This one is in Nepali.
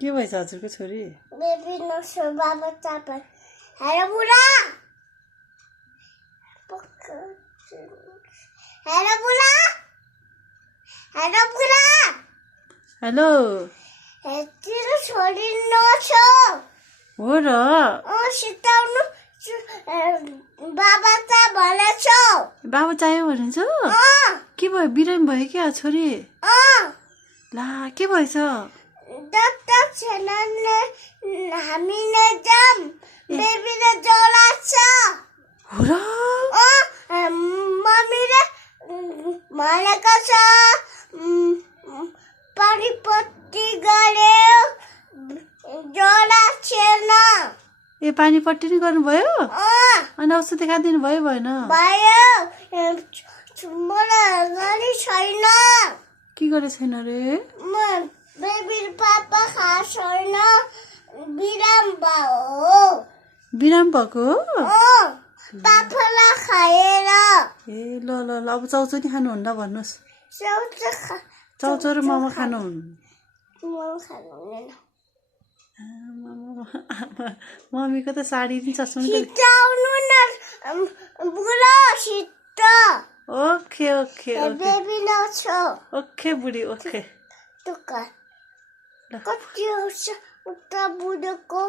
के भएछ हजुरको छोरी? बेबी नसो बाबा चापा हेलो बुढा हेलो बुढा हेलो बुढा हेलो तेरो छोरी नछो हो र सिताउनु बाबा चा भनेछ बाबा चाहियो भनेछ के भयो बिरामी भयो क्या छोरी ला के भएछ डक्टर छैनले हामीले जाम बेबीले ज्वरो छ हो र मम्मीले भनेको छ परिपट्टि गर्यो ज्वरो छैन ए पानी पट्टी नि गर्नुभयो अनि औषधि खादिनु भयो भएन भयो मलाई गरी छैन के गरे छैन रे बेबी पापा खा छैन बिराम भयो बिराम भएको पापालाई खाएर ए ल ल ल अब चाउचाउ नि खानुहुन्न भन्नुहोस् चाउचाउ र मोमो खानुहुन्न मम्मीको त साडी नि चस्मा छिटाउनु न बुढा छिटो ओके ओके बेबी नछ ओके बुढी ओके कति हो उता बुढोको